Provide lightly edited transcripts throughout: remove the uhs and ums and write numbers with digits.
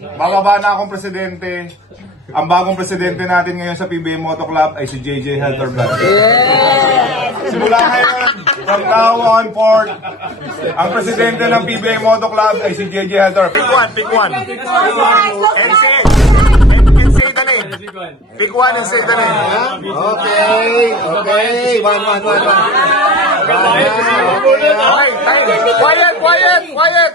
bababa na akong presidente. Ang bagong presidente natin ngayon sa PBA Moto Club ay si JJ Helterbrand. Simula ngayon, from now on forth, ang presidente ng PBA Moto Club ay si JJ Helterbrand. Pick one. And say it. And say the name. Pick one and say the name. Okay. One. Quiet.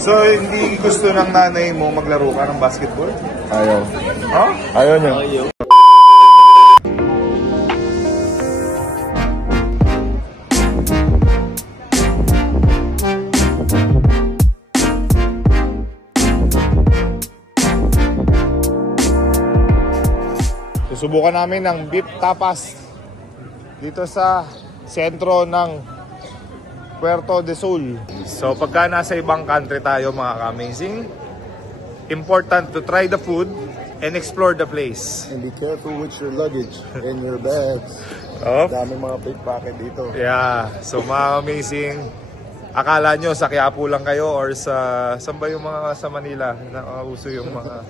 So, hindi gusto ng nanay mo maglaro ka ng basketball? Ayaw. Huh? Ayaw niya. Susubukan namin ng beef tapas dito sa sentro ng Puerto de Sol. So pagka nasa ibang country tayo mga ka-amazing, important to try the food and explore the place. And be careful with your luggage and your bags. Daming mga pickpocket dito. Yeah, so mga amazing, akala nyo sa Quiapo lang kayo or sa saan ba yung mga sa Manila na uso yung mga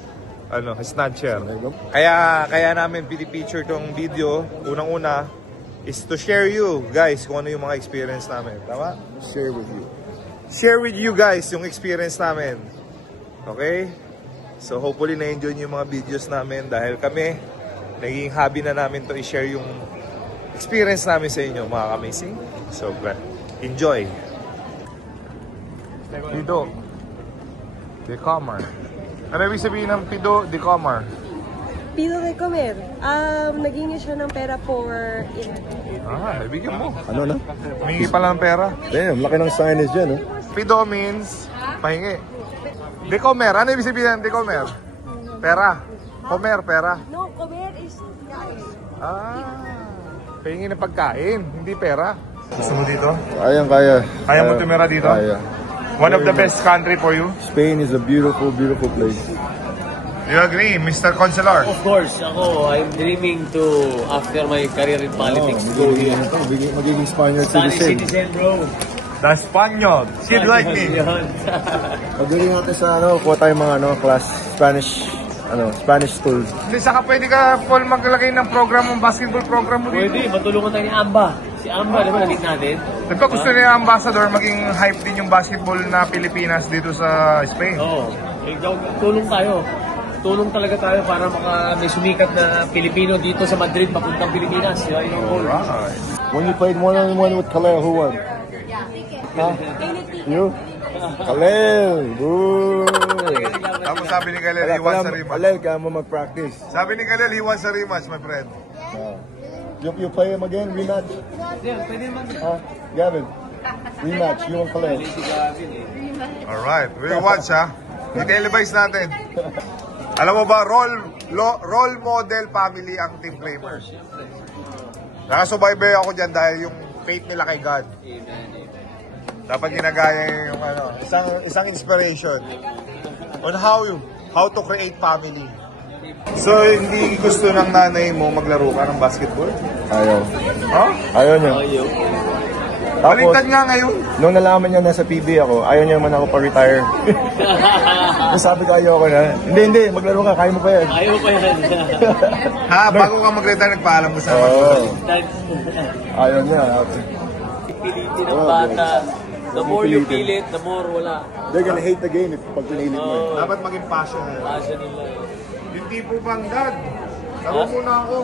snatcher. Kaya namin pinipicture tong video, unang-una is to share you guys kung ano yung mga experience namin. Tama? Share with you. Share with you guys yung experience namin. Okay? So hopefully na-enjoy nyo yung mga videos namin dahil kami, naging hobby na namin to i-share yung experience namin sa inyo mga amazing. So enjoy! Pido de comer. Ano ibig sabihin ng Pido de comer? Pido de comer. Naging siya ng pera for ibigyan mo. Ano na? Humingi pala ng pera. Damn, laki ng signage dyan, oh. Pido means pahingi. De comer. Ano ibig sabihin ng de comer? Pera. Comer, pera. No, comer is kain. Pahingi ng pagkain, hindi pera. Gusto mo dito? Kaya. Kaya mo tumira dito? Kaya. One of the best country for you? Spain is a beautiful place. You agree, Mr. Consular? Of course, I'm dreaming to, after my career in politics, go here. Magiging Spaniard Spanish citizen, bro. The Spaniard. Kid like me. Magaling natin sa kuha tayong mga class Spanish schools. Hindi, saka pwede ka, Paul, maglagay ng basketball program mo dito. Pwede, matulungan tayo ni Amba. Si Amba, di ba, nalit natin? Di ba gusto niya ambassador, maging hype din yung basketball na Pilipinas dito sa Spain? Oo. Tulong tayo. Tulong talaga tayo para may sumikat na Pilipino dito sa Madrid, papuntang Pilipinas. Alright. When you played one-on-one with Khalil, who won? Huh? You? Khalil! Boo! Tapos sabi ni Khalil, he wants a rematch. Khalil, kaya mo mag-practice. Sabi ni Khalil, he wants a rematch, my friend. You play him again, rematch? Yeah, pwede naman. Gavin, rematch, you and Khalil. Alright, we'll watch ha. I-televise natin. Alam mo ba, role model family ang Team Flamers. Nakasubaybay ako dyan dahil yung faith nila kay God. Dapat ginagaya yung isang inspiration on how to create family. So, hindi gusto ng nanay mo maglaro ka ng basketball? Ayaw. Ayaw niya. Baliktad nga ngayon. Nung nalaman niya nasa PB ako, ayaw niya man ako pa-retire. Sabi ko ayaw ko na. Hindi, maglaro ka, kaya mo pa yan. Ayaw pa yan. Bago ka mag-retire, nagpaalam mo sa Ayaw niya. Pilitin ng bata. The more you pilit, the more wala. They're gonna hate the game pag pinilit mo. Dapat maging passion. Passion nila. Yung tipo bang, Dad, laro muna ako.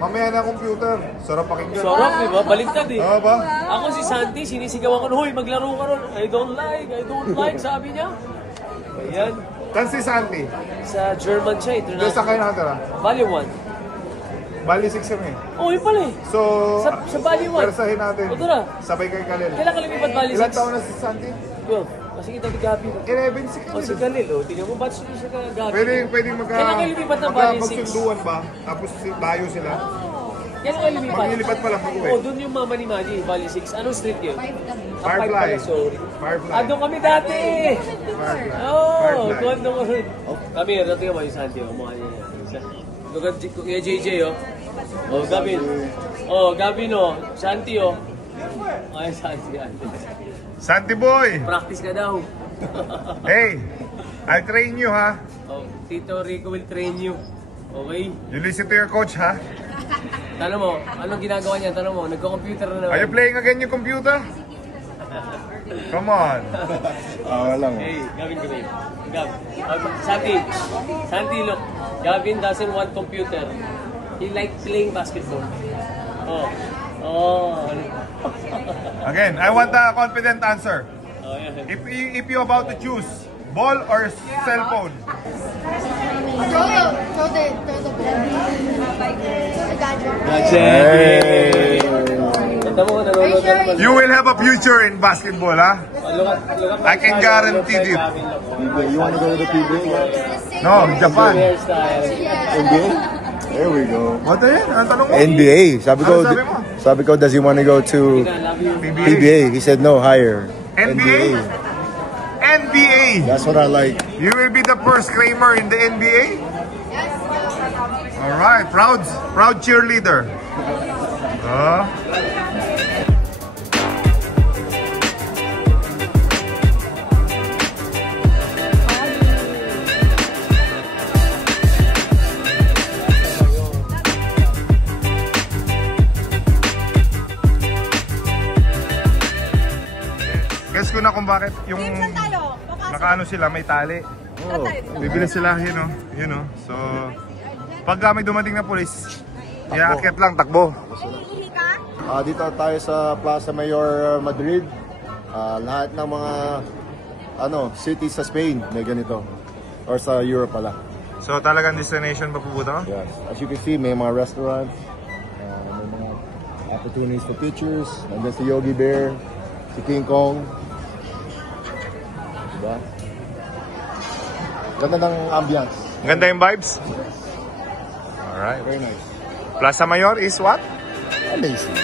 Mamaya na computer. Sarap pakinggan. Sarap, di ba? Baliktad eh. Ba? Ako si Santi, sinisigawan ko na, "Hoy, maglaro ka ron." I don't like, sabi niya. Ayan. Tan si Santi? Sa German siya, international. Doon sa kayo nakatira? Bali 1. Bali 6 kami. Oh, yun pala eh. So, Sa Bali 1. persahin natin. O tara. Sabay kay Khalil. Kailan ka lumipat Bali 6? Ilan taon na si Santi? 12. Kasi kita ni Gabi. 11-6. O si Khalil, tingnan mo, batch niyo siya ka Gabi. Pwede Kailan kayo lumipat ng Bali 6? magsunduan ba? Tapos layo sila? Kailan kayo lumipat? Maglilipat pa lang pag-uwi. Oh, doon yung mama ni Maggie, Bali 6. Anong street yun? Firefly. Sorry. Firefly. Doon kami dati! Firefly. Kondo ko. Kami, natin ka ba yung Santi? Mukha niya yan. Kuya JJ, oh. Oh, Gavin. Oh, Gavin, oh. Santi, oh. Ay, Santi. Santi boy! Practice ka daw. Hey! I'll train you, ha? Oh, Tito Rico will train you. Okay? You listen to your coach, ha? Tanong mo, anong ginagawa niya? Tanong mo, nagko-computer na naman. Are you playing again yung computer? Come on. Lang. Hey, Gavin. Santi, look. Gavin doesn't want computer. He likes playing basketball. Oh. Again, I want a confident answer. Oh, yeah. If you about to choose, ball or cell phone? Throw the gadget. Hey! Ganda mo, nanonood ka naman. You will have a future in basketball, ha? Look I can guarantee it. You want to go to the PBA? No, Japan. Hairstyle. NBA? There we go. What yan? Ang tanong mo? NBA. Ano sabi mo? Sabi ko, does he want to go to I love you. PBA? He said no, higher. NBA? NBA! That's what I like. You will be the first Kramer in the NBA? Alright, proud cheerleader. Guess ko na kung bakit yung Saan tayo? Papasok. nakaano sila, may tali. Saan tayo dito? Bibili sila, yun o. So, pag may dumating na pulis, iaakit lang, takbo. Iihi ka? Dito tayo sa Plaza Mayor Madrid. Lahat ng mga cities sa Spain may ganito. Or sa Europe pala. So, talagang destination pa pupunta ka? Yes. As you can see, may mga restaurants. May mga opportunities for pictures. Nandiyan si Yogi Bear, si King Kong. Diba? Ganda ng ambience. Ganda yung vibes? Alright. Very nice. Plaza Mayor is what? Amazing.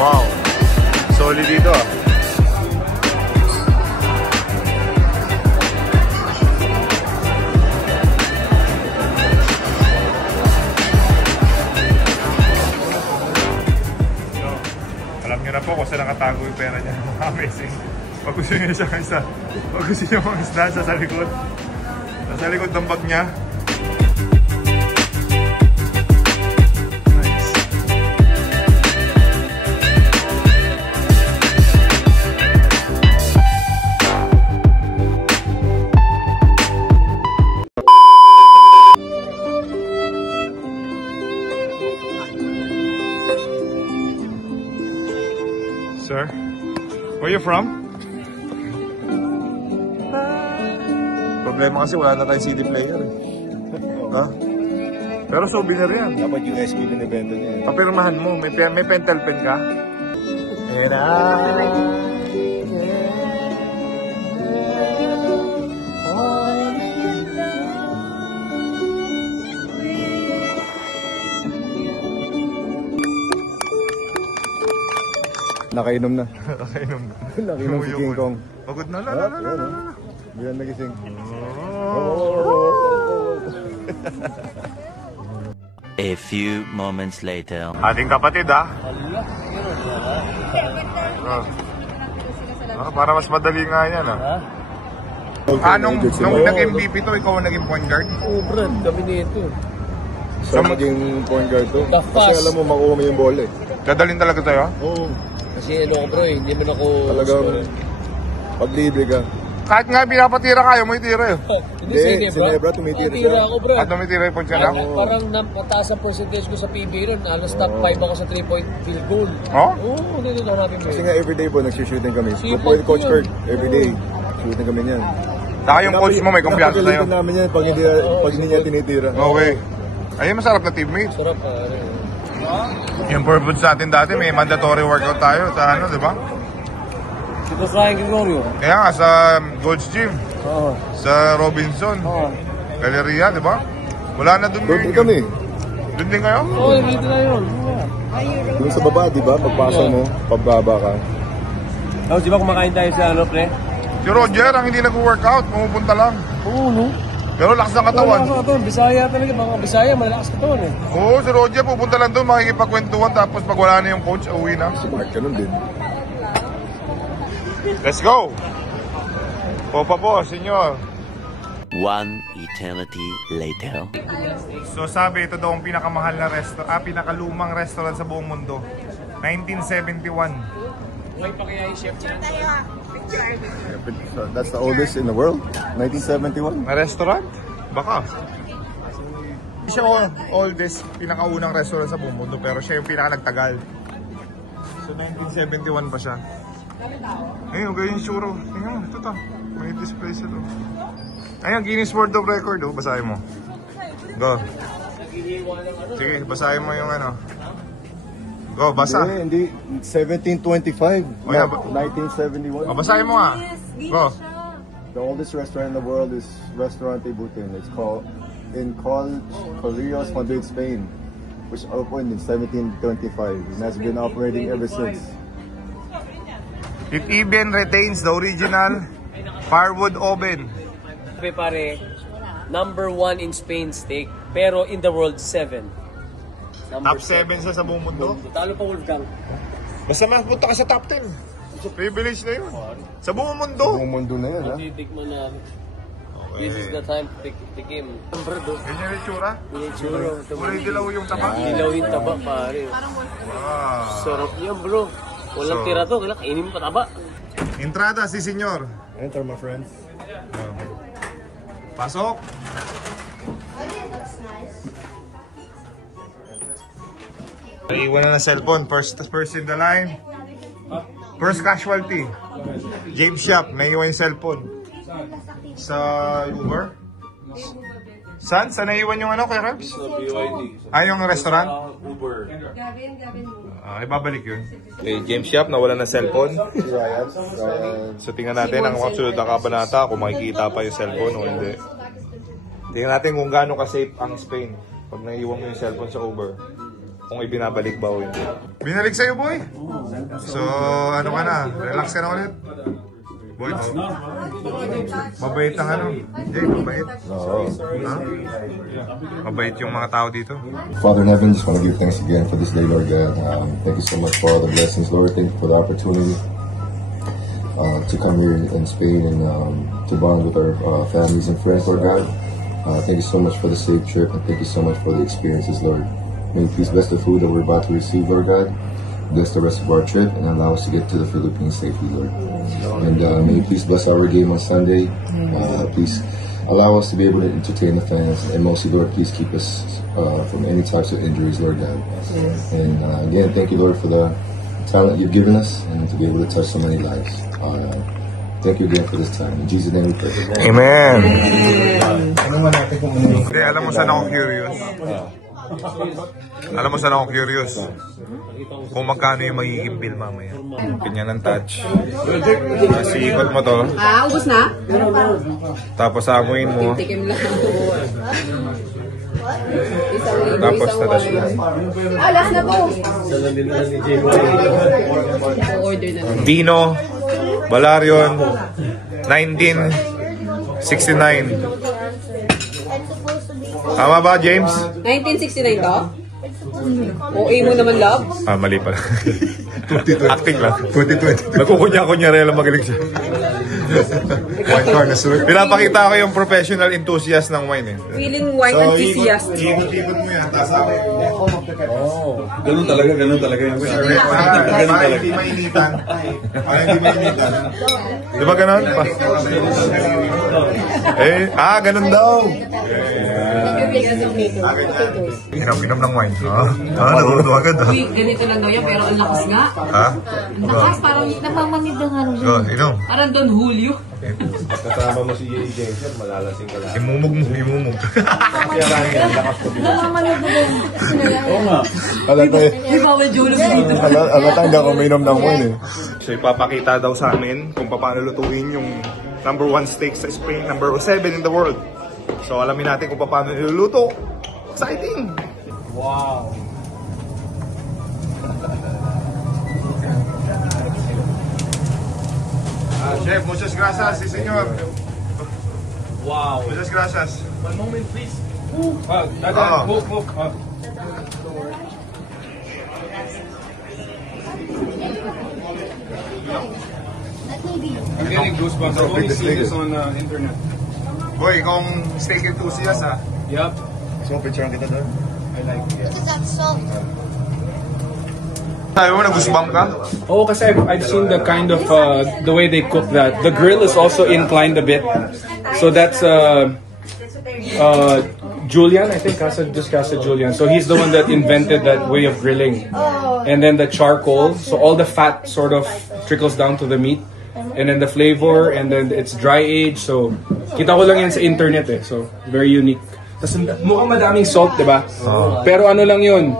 Wow. Solid dito ah. Alam niyo na po kung saan nakatago yung pera niya. Amazing. Pag gusto niyo siya isa, pag gusto niyo mga isda sa likod. Sa likod ng bag niya. Nice. Sir, where you from? Problema kasi wala na tayong CD player. Ha? Pero souvenir yan. Dapat USB binibenta niya. Papirmahan mo. May pentel pen ka? Nakainom na. Nakainom na. Nakainom si King Kong. Pagod na. Biyan nagising. A few moments later. Ating kapatid ha. Para mas madali nga yan ha. Nung nag-MVP to, ikaw ang naging point guard? Oh, Brad, kami nito. So, maging point guard to. The Kasi fast. alam mo, makuha mo yung bola eh. Dadalhin talaga tayo? Oo. Kasi ano ko bro, hindi mo na ako... Talagang pag libre ka. Kahit nga pinapatira kayo, may tira yun. Hindi, Hindi, si Nebra tumitira Tira siya. ako bro. At tumitira yung point ka lang? Parang napataas ang percentage ko sa PBA nun. Alas top 5 ako sa 3-point field goal. Oh? Oo, dito na hanapin mo. Kasi nga everyday po, nagsishooting kami. Sipag Good point, Coach yun. Kurt. Everyday. Shooting kami niyan. Saka yung coach mo may kumpiyansa sa'yo. Napagalitan namin yan pag hindi niya tinitira. Okay. Ayun, masarap na teammate. Sarap pare. Yung purpose natin dati, may mandatory workout tayo sa ano, di ba? Dito sa akin, Gregorio. Kaya nga, sa Gold's Gym, Oo. sa Robinson, Galleria, di ba? Wala na dun Doon ngayon. kami. Dun din kayo? Oo, dito na yun. Doon sa baba, di ba? Pagpasok mo, pagbaba ka. Tapos di ba kumakain tayo sa ano, pre? Si Roger, ang hindi nag-workout, pumupunta lang. Oo, no? Pero lakas ng katawan. Malakas katawan, Bisaya talaga. Mga Bisaya, malakas katawan eh. Oo, si Roger pupunta lang doon, makikipagkwentuhan, tapos pag wala na yung coach, uwi na. Si Mark, ganun din. Let's go! Popa po, senyor. One eternity later. So sabi, ito daw ang pinakamahal na pinakalumang restaurant sa buong mundo. 1971. Why pa kaya yung chef niya? So that's the oldest in the world? 1971? Na restaurant? Baka. Hindi siya oldest, pinakaunang restaurant sa buong mundo, pero siya yung pinaka-nagtagal. So 1971 pa siya. Ayun, ganyan yung churro. Tingnan mo, ito to. May display sa to. Ayun, Guinness World of Record, oh. Basahin mo. Go. Sige, basahin mo yung ano. Go, basa. Hindi. 1725. Oh, yeah, 1971. Oh, basahin mo nga. Go. The oldest restaurant in the world is Restaurante Butin. It's called in Correos, Madrid, Spain, which opened in 1725 and has been operating ever since. It even retains the original firewood oven. Pare, number 1 in Spain steak, pero in the world 7. Top 7 sa buong mundo. Talo pa Wolfgang. Basta mapunta ka sa top 10. Privilege na yun. Sa buong mundo. Buong mundo na yan, ha? Titikman na. This is the time to tikim. Bro, Ganyan yung itsura. churro. Kulay dilaw yung taba. Dilaw yung taba, pare. Wow. Sarap yan, bro. Walang tira to, kailangan kainin mo pa taba. Entrada si senyor. Enter, my friends. Pasok. Naiwan na ng cellphone. First in the line. First casualty. James Shop. Naiwan yung cellphone. Sa Uber. Saan? Saan naiwan yung ano, Kuya Rabs? Ah, yung restaurant? Uber. Ibabalik yun. Okay, James Shop, nawala na cellphone. So tingnan natin ang kasunod na kabanata kung makikita pa yung cellphone o hindi. Tingnan natin kung gaano ka-safe ang Spain pag naiwan mo yung cellphone sa Uber. Kung ibinabalik ba o hindi. Binalik sa'yo, boy? So, ano ka na? Relax ka na ulit? Boy, oh. Mabait ang ano? Jay, mabait. Oo. Ha? Mabait yung mga tao dito. Father in heaven, just want to give thanks again for this day, Lord God. Thank you so much for all the blessings, Lord. Thank you for the opportunity to come here in Spain and to bond with our families and friends, Lord God. Thank you so much for the safe trip, and thank you so much for the experiences, Lord. May you please bless the food that we're about to receive, Lord God. Bless the rest of our trip and allow us to get to the Philippines safely, Lord. And may you please bless our game on Sunday. Please allow us to be able to entertain the fans, and mostly, Lord, please keep us from any types of injuries, Lord God. And again, thank you, Lord, for the talent you've given us and to be able to touch so many lives. Thank you again for this time. In Jesus' name we pray. Amen! Hindi, alam mo saan ako curious? Alam mo saan ako curious? Kung magkano yung magiging bill mamaya. Ganyan ang touch. Sikot mo to. Ubus na? Tapos amuin mo. Tikim lang. Tapos tatas mo. Last na po. Order na lang. Vino, Valarion, 1969. Tama ba, James? 1969 to? OA mo naman, love? Mali pala. Acting lang. 2020. Nagkukunya-kunya lang magaling siya. Pinapakita ko yung professional enthusiast ng wine eh. Feeling wine enthusiast. Ikot mo yan. Tapos Ganun talaga yung para hindi mainitan. Di ba ganun? Ganun daw. Inom ng wine. Nagulo agad ha. Uy, ganito lang daw yan, pero ang lakas nga. Ha? Ang lakas, parang napamanid na nga. Inom. Parang Don Julio. Kasama mo si James, malalasing ka lang. Imumog mo, imumog. Namamanid na ba? Oo nga. May bawal julog dito. Alata, hindi ako mainom ng wine eh. So ipapakita daw sa amin kung paano lutuin yung number 1 steak sa Spain, number 7 in the world. So alamin natin kung paano niluluto. Exciting! Wow. Chef, muchas gracias, sí señor. Wow. Muchas gracias. One moment, please. I'm getting goosebumps. I've only seen this on internet. Boy, ikaw ang steak enthusiast ha. Yup. So, picturean kita doon. I like it. Sabi mo, nag-goosebump ka? Oh, kasi I've seen the kind of the way they cook that. The grill is also inclined a bit, so that's Julian, I think Casa Julian. So he's the one that invented that way of grilling, and then the charcoal. So all the fat sort of trickles down to the meat, and then the flavor, and then it's dry aged. So kita ko lang yan sa internet eh. So very unique. Tapos mukhang madaming salt, diba? Pero ano lang yun,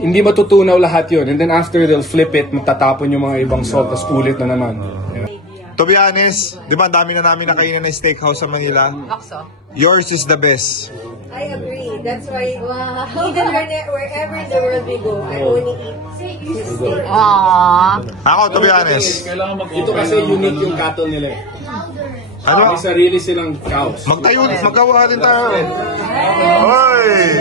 hindi matutunaw lahat yun. And then after they'll flip it, matatapon yung mga ibang salt, tapos ulit na naman. Yeah. To be honest, di ba ang dami na namin nakainin ng steakhouse sa Manila? Yours is the best. I agree. That's why even wherever in the world we go, I only eat steak. Ako, to be honest. Ito kasi unique yung cattle nila eh. Ano? May sarili silang cows. Magtayo, magkawa din tayo. Hoy!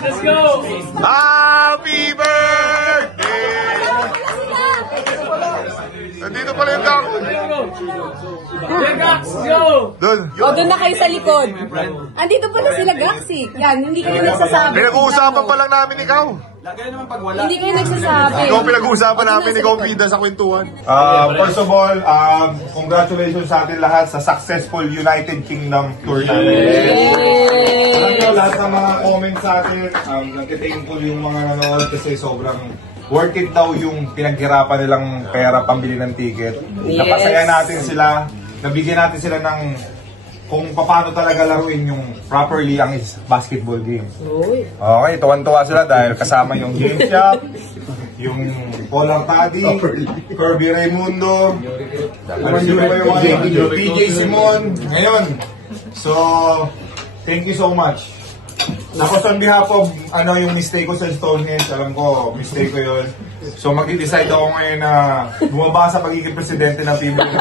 Let's go! Happy birthday! Nandito pala yung dako. Let's go! Doon. O, doon na kayo sa likod. Andito pa na sila, Gaxi. Yan, hindi kayo nagsasabi. Pinag-uusapan pa lang namin ikaw. Hindi kayo nagsasabi. Ikaw pinag-uusapan namin, ikaw bida sa kwentuhan. First of all, congratulations sa atin lahat sa successful United Kingdom tour namin. Alam nyo, lahat ng mga comments sa atin, nagtithankful yung mga nanonood kasi sobrang worth it daw yung pinaghirapan nilang pera pambili ng ticket. Napasaya natin sila, nabigyan natin sila ng kung paano talaga laruin yung properly ang basketball game. Okay, tuwan-tuwa sila dahil kasama yung game shop, yung Polar Paddy, Kirby Raimundo, TJ Simon, ngayon. So, thank you so much. Tapos on behalf of yung mistake ko sa Stonehenge, alam ko, mistake ko yun. So mag-decide ako ngayon na bumaba sa pagiging presidente ng PBA.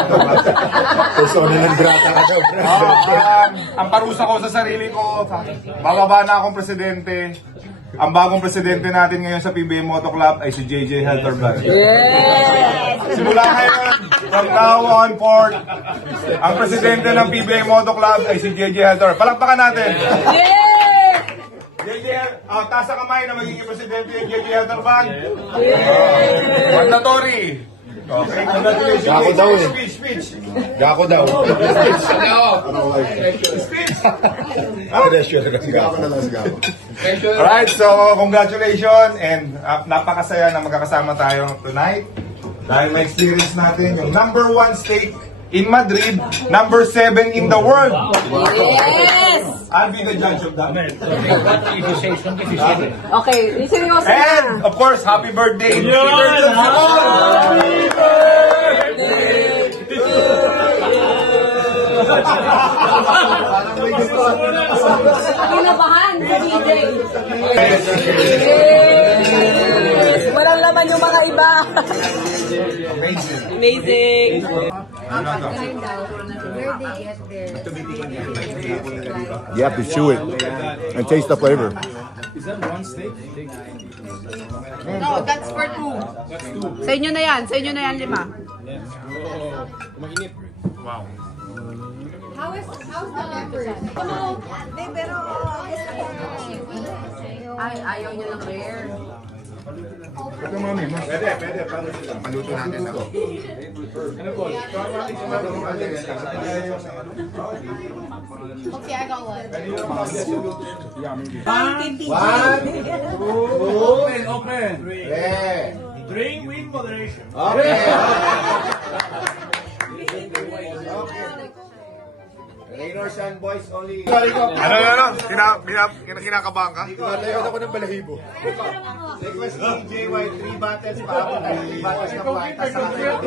Persona ng grata ka daw. Ang parusa ko sa sarili ko, bababa na akong presidente. Ang bagong presidente natin ngayon sa PBA Moto Club ay si JJ Helterbrand. Simula ngayon, from now on forth, ang presidente ng PBA Moto Club ay si JJ Helter. Palakpakan natin! JJ, taas sa kamay na magiging presidente yung JJ Helterbrand. Mandatory. Okay, congratulations. Gako daw eh. Speech. Gako daw. Speech. Gako na lang si Gako. Alright, so congratulations and napakasaya na magkakasama tayo tonight. Dahil ma-experience natin yung number 1 steak in Madrid, number 7 in the world. Yes! I'll be the judge of that. Okay, seryoso na. And, of course, happy birthday! Kinabahan si DJ. Yes! Walang laman yung mga iba. Amazing. You have to chew it and taste the flavor. Is that one steak? No, that's for 2. Sa inyo na yan. Sa inyo na yan, 5. Wow. How's the peppers? Pero Ay, ayaw niya ng rare. Ito mami, mas. Pwede. Maluto natin ako. okay, I got one. Open. Drink with moderation. Raynor boys only. Ano? Kinakabahan ka? Tinatayo ako ng balahibo. Request DJY 3 bottles pa ako ng 3 bottles na kwanta sa akin.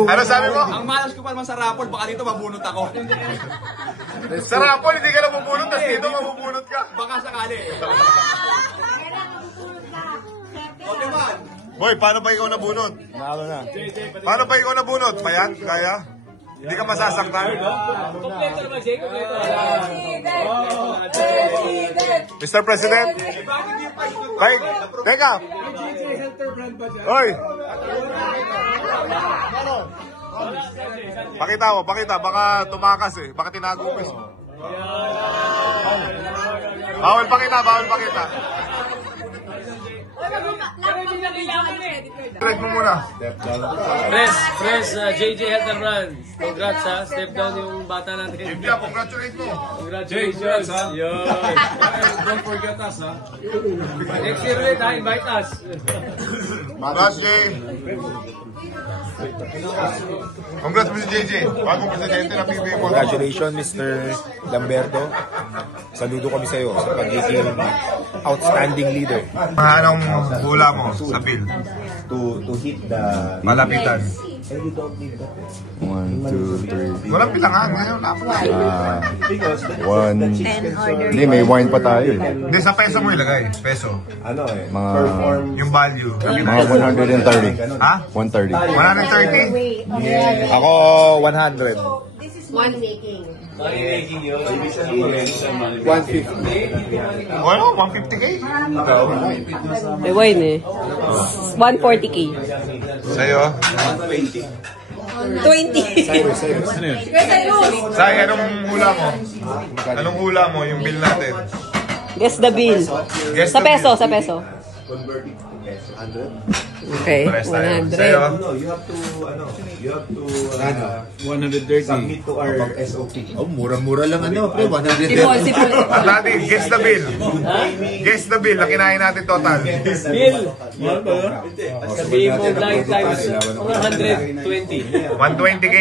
Ano sabi mo? Ang malas ko pa naman sa rapol, baka dito mabunot ako. Sa rapol, hindi ka na mabubunot, tapos dito mabubunot ka. Baka sakali. Boy, paano ba ikaw nabunot? Nalo na. Paano ba ikaw nabunot? Bayan? Kaya? Hindi ka masasaktan? Kompleto naman, Jay. Kompleto. Mr. President? Teka! Hoy! Pakita. Baka tumakas eh. Baka tinagupis. Bawal pakita. Trade mo muna. Press, JJ Helterbrand. Congrats ha, step down yung bata natin. India, congratulate mo. Congratulations. Yun. Don't forget us, ha? Next year ulit ha, invite us. Congrats, Jay. Congrats mo si JJ. Bagong presidente ng PBA mo. Congratulations, Mr. Lamberto. Saludo kami sa iyo sa pagiging outstanding leader. Anong hula mo sa bill? To hit the... Malapitan. 1, 2, 3. Walang bilangan. Ngayon, napaka. 1. Hindi, may wine pa tayo eh. Hindi, sa peso mo ilagay. Peso. Ano eh? Mga, Yung value. mga 130. Ha? 130. 130? Wait. Ako, 100. This is money making. Ano? 150K? May wine eh. 140K. Sa'yo? 20. Say, anong hula mo? Anong hula mo? Yung bill natin. Guess the bill. Guess Sa the peso, bill. sa peso. Okay, Pares tayo. 100. Sa'yo? You have to 130. submit to our SOP. Oh, mura-mura lang pre, 100. Sipol. At natin, guess the bill. Guess the bill na kinain natin total. Bill. Sabihin mo blind times 120. 120K?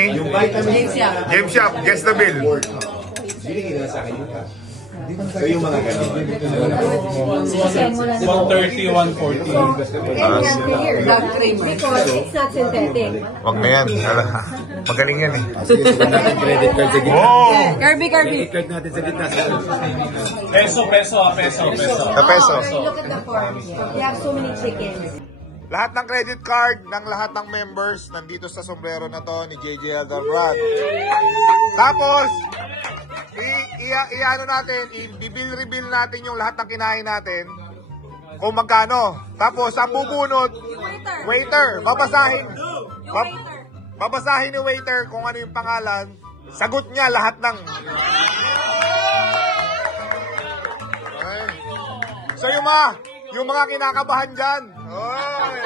Game shop, guess the bill. Binigyan na sa akin yun. So yung mga gano'n. 130, 140. Because it's not synthetic. Wag na yan. Magaling yan eh. Credit card sa gitna. Oh! Kirby. Card natin sa gitna. Peso. Sa peso. Look at the farms. They have so many chickens. Lahat ng credit card ng lahat ng members nandito sa sombrero na to ni JJ Helterbrand. Tapos, i-ano natin, i-bill-rebill natin yung lahat ng kinain natin kung magkano. Tapos, ang bubunot, waiter, babasahin ni waiter kung ano yung pangalan, sagot niya lahat ng... Okay. So, yung mga kinakabahan dyan, oy!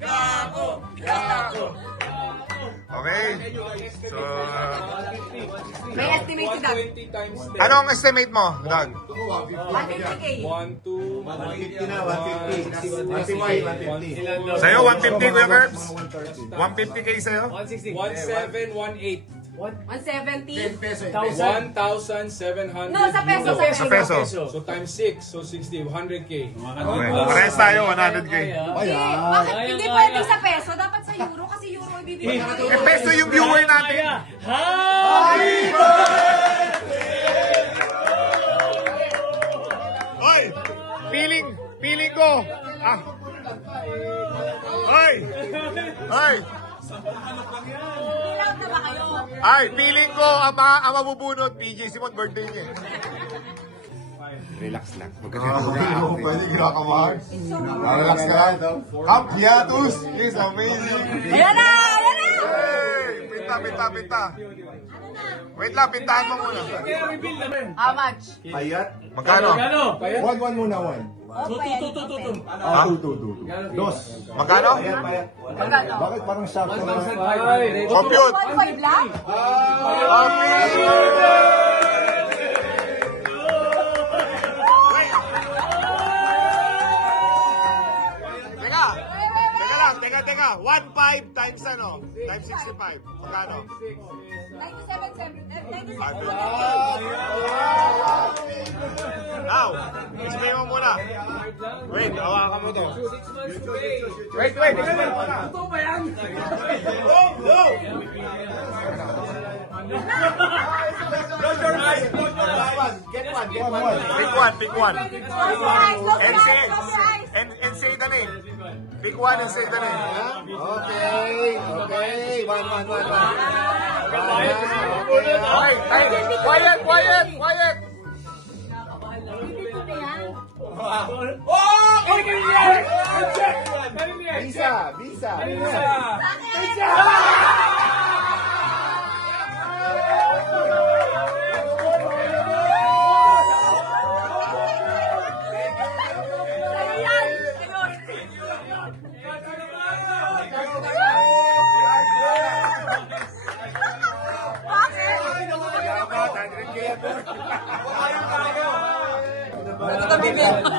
Gako! Okay. So, May estimate si Doug. ano ang estimate mo, Doug? 150K. 150. Sa'yo, 150, Kuya Curbs? 150K sa'yo? 1718. 170. 1,700. No, sa peso. Sa peso. So times 6, so 60, 100K. Okay. Parehas tayo, 100K. Bakit hindi pwede sa peso? Dapat sa euro kasi euro ibibigay. Eh, peso yung viewer natin. Hoy! Feeling ko. Hoy! Ilang na ba kayo? Ay, feeling ko ang mabubunot, PJ Simon, birthday niya. Relax lang. Pwede kinakamahan. Relax ka lang. Camp Hiatus is amazing. Ayan na! Hey! Pinta. Wait lang, pintahan mo muna. How much? Payat. Magkano? 1 muna, 1. Ha? 2. Dos. Magkano? Magkano? Bakit parang sakto na? Compute. 1.5 lang? Teka. 1.5 times ano? Times 65. Magkano? 97. Now, explain mo muna. Wait, hawakan mo to. Wait. Ito ba yan? No! Close your eyes. Get one. Pick one. Close your eyes. And Take one and say the name. Okay. Okay. One. Quiet. Visa.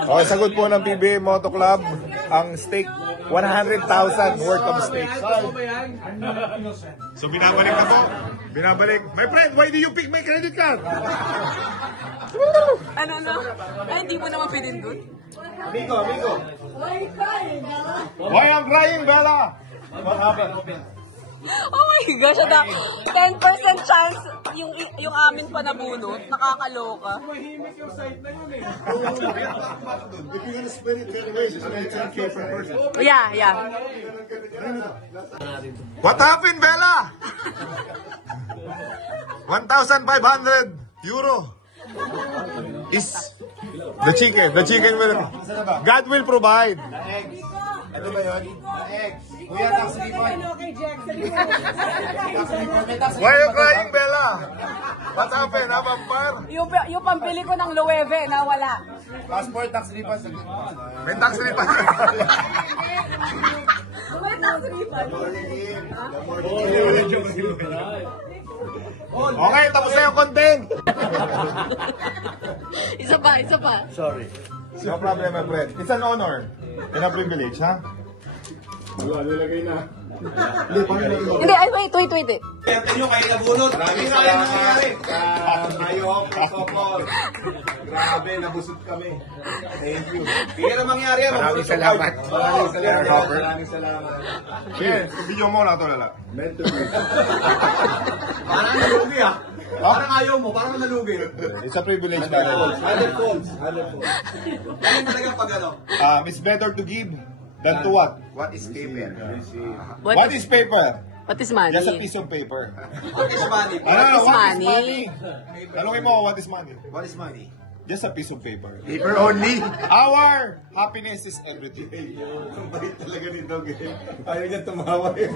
Okay, sagot po ng PBA Moto Club ang stake 100,000 worth of steak. So binabalik na po. Binabalik. My friend, why do you pick my credit card? Ano? Ay, hindi mo naman pinindot. Amigo. Why I'm crying, Bella? What happened? Oh my gosh, 10% chance yung amin pa nabunot. Nakakaloka. Yeah. What happened, Bella? 1,500 euro is the chicken. The chicken will... God will provide. Ano ba yun? Kuya, tax refund. Why are you crying, Bella? What happened? Vampire? Yung pambili ko ng Loewe na wala. Passport, tax refund. May tax refund. May tax refund. Okay, tapos na yung content. Isa pa. Sorry. No problem, my friend. It's an honor and a privilege, ha? Hindi, ay, wait. Perte nyo, kayo nabunot. Maraming salamat. Tayo, protocol. Grabe, nabusot kami. Thank you. Hindi na mangyari yan. Maraming salamat. Maraming salamat. Share, video mo na ito lala. Meant to be. Parang nalugi ah. Parang ayaw mo, parang nalugi. It's a privilege na. 100 folds. Ano talaga pag ano? It's better to give than to what? What is paper? What is paper? What is money? Just a piece of paper. What is money? What is money? Tanungin mo, what is money? What is money? Just a piece of paper. Paper only? Our happiness is everything. Ang bait talaga ni Dog eh. Ayaw niya tumawa eh.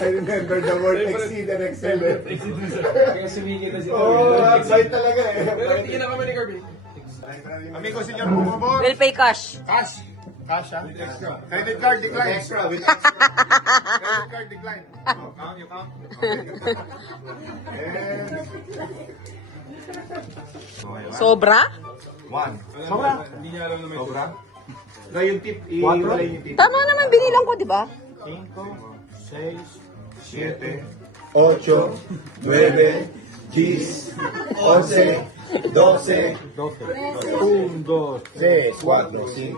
I remember the word exceed and excel eh. Kaya sumingit na si Oo, ang bait talaga eh. Pero tingin na kami ni Kirby. Amigo, senyor, por favor. Will pay cash. Cash. Cash, ha? Credit card decline. Extra, with extra. Credit card decline. Oh, count, you count. Sobra? One. Sobra. Hindi niya alam na may Sobra. Na yung tip, iwala yung tip. Tama naman, binilang ko, di ba? 5, 6, 7, 8, 9, 10, 11, 12, 1, 2, 3, 4, 5,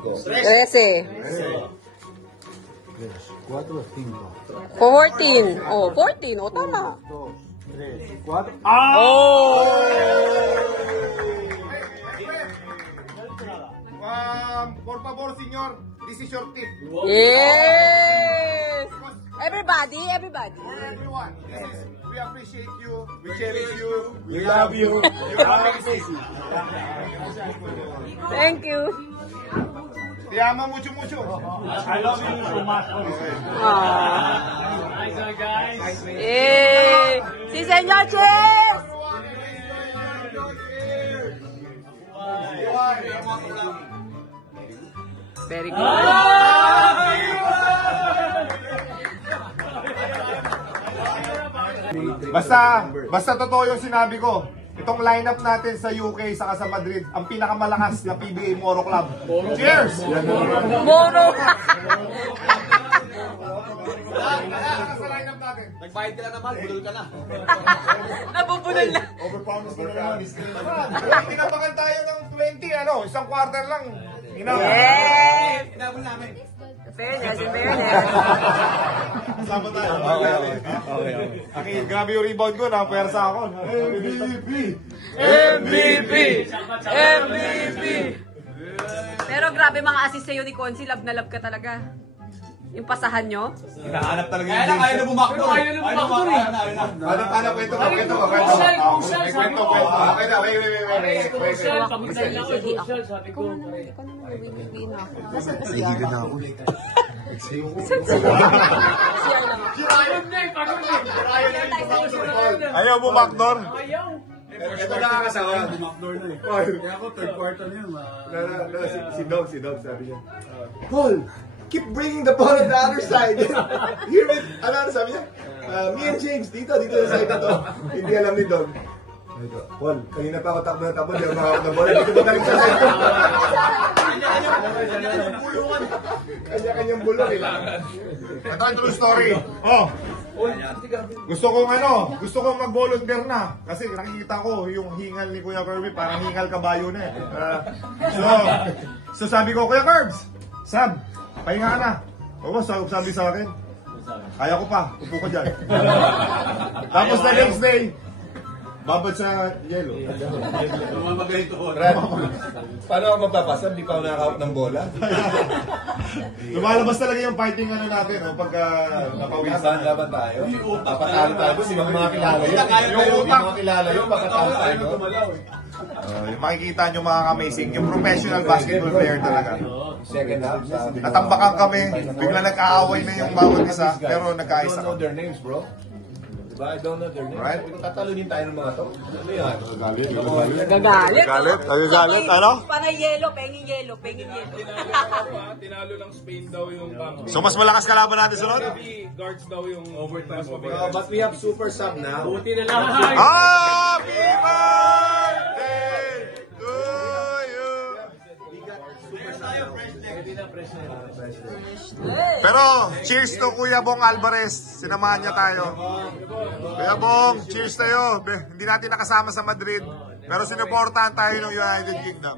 14. Oh, 14. Oh, tama. 3, 4. Oh! Por favor, senyor, this is your tip. Yes! Everybody. For everyone, we appreciate you, we cherish you, we love you. You're amazing. Thank you. Te amo mucho. I love you so much. Nice one, guys. Hey! Si Senyor Cheers! Very good. Basta totoo yung sinabi ko. Itong lineup natin sa UK saka sa Madrid, ang pinakamalakas na PBA Moto Club. Cheers! Moro! Sa lineup natin. Nagbayad ka na naman, budol ka na. Nabubunol na. Overpromise na naman. Tinapakan tayo ng 20, isang quarter lang. Yes! Inabol namin. Fairness. Kasama tayo. Okay. Grabe yung rebound ko, napersa ako. MVP! Pero grabe mga assist sa'yo ni Consi, love na love ka talaga. Yung pasahan nyo. Hinahanap talaga yung James. Ayaw na bumakdor. Ayaw na bumakdor eh. Hanap, kwento mo. Kwento. Okay na, wait. Crucial, pagkakita lang ako, crucial, sabi ko. Ikaw naman, nabibigay na ako. Naiigan na ako. CR lang. Ayaw bumakdor. Ayaw. Ito nakakasawa. Bumakdor na eh. Kaya ako, third quarter na yun. Si Dog sabi niya. Paul, keep bringing the ball on the other side. Here with, ano sabi niya? Me and James, dito sa side na to. Hindi alam ni Dog. Paul, kanina pa ako takbo na takbo, di ako makakot ng bola. Dito ba galing sa side? Kanya-kanyang bulong eh. Ito ang true story. Gusto kong mag-volunteer na. Kasi nakikita ko yung hingal ni Kuya Kirby, parang hingal kabayo na eh. So sabi ko, Kuya Curbs, Sab, pahinga ka na. O sabi sa akin, kaya ko pa, upo ka dyan. Tapos the next day, babad sa yelo. Paano ako magpapasab? Di pa ako nakakahawak ng bola. Lumalabas talaga yung fighting ano natin, no? Pagka napawisan. Laban tayo. Papatalo tayo. Di ba mga kilala yun? Yung mga kilala yun, papatalo tayo. yung makikita nyo mga amazing, yung professional basketball player talaga. Second half. Natambakan kami, bigla nag-aaway na yung bawat isa, pero nagkaisa I don't know kami. their names, bro. Diba? I don't know their names. Right? Tatalunin tayo ng mga to. Ano yan? Nagagalit. Galit? Ano? Para yelo, penging yelo. Tinalo ng Spain daw yung bang. So mas malakas kalaban natin sunod? Guards daw yung overtime. But we have super sub now. Buti na lang. Happy birthday to you! Pero cheers to Kuya Bong Alvarez. Sinamahan niya tayo. Kuya Bong, cheers tayo. Hindi natin nakasama sa Madrid, pero sinuportahan tayo ng United Kingdom.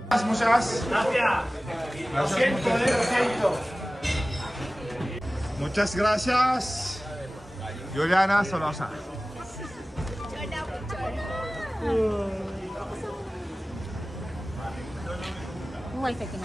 Muchas gracias, Juliana Solosa. May second